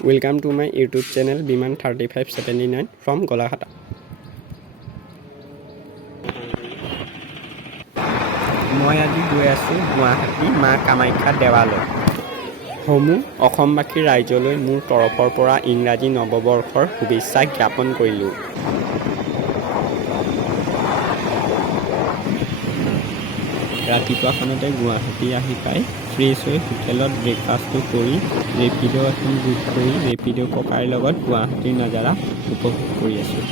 Welcome to my YouTube channel Biman 3579 from Golahata. মই আজি গৈ আছো গুৱাহাটী মা কামাখ্যা দেৱালয়। সমূহ অসমবাসী ৰাইজলৈ মোৰ তৰফৰ পৰা ইংৰাজী নৱবৰ্ষৰ শুভেচ্ছা জ্ঞাপন কৰিলোঁ। ৰাতিপুৱাখনতে গুৱাহাটী আহি পাই ফ্ৰেছ হৈ হোটেলত ব্ৰেকফাষ্টটো কৰি ৰেপিড' এখন বুক কৰি ৰেপিড' ককাৰ লগত গুৱাহাটীৰ নাজাৰা উপভোগ কৰি আছোঁ।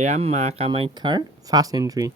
এয়া মা কামাখ্যাৰ ফাৰ্ষ্ট এন্ট্ৰি।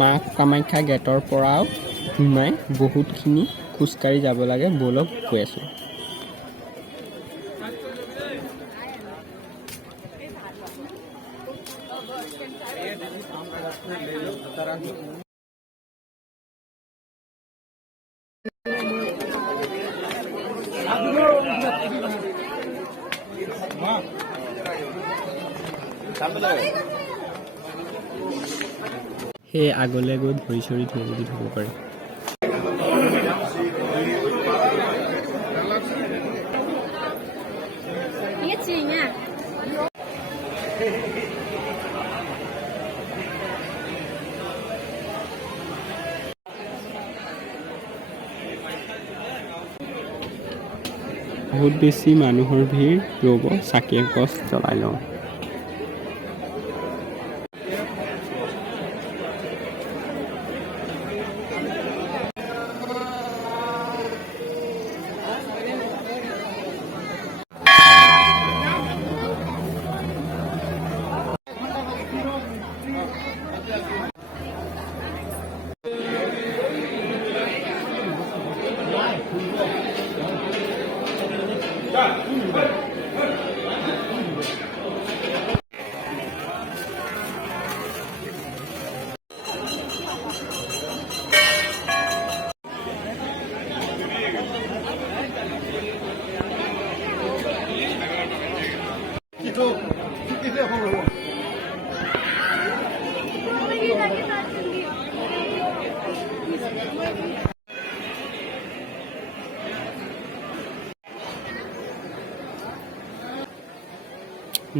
মা কামাখ্যা গেটৰ পৰাও সোমাই বহুতখিনি খোজকাঢ়ি যাব লাগে। ব'লক গৈ আছোঁ। সেই আগলৈ গৈ ভৰি চৰি ধুই যদি ধুব পাৰে। বহুত বেছি মানুহৰ ভিৰ, ৰ'ব চাকি এগছ জ্বলাই লওঁ।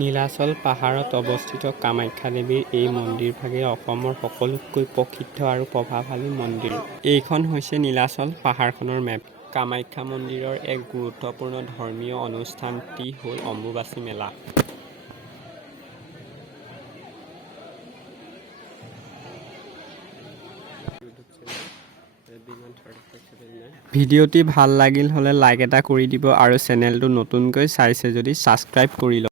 নীলাচল পাহাৰত অৱস্থিত কামাখ্যা দেৱীৰ এই মন্দিৰভাগে অসমৰ সকলোতকৈ প্ৰসিদ্ধ আৰু প্ৰভাৱশালী মন্দিৰ। এইখন হৈছে নীলাচল পাহাৰখনৰ মেপ। কামাখ্যা মন্দিৰৰ এক গুৰুত্বপূৰ্ণ ধৰ্মীয় অনুষ্ঠানটি হ'ল অম্বুবাচী মেলা। ভিডিঅ'টি ভাল লাগিল হ'লে লাইক এটা কৰি দিব আৰু চেনেলটো নতুনকৈ চাইছে যদি ছাবস্ক্ৰাইব কৰি লওক।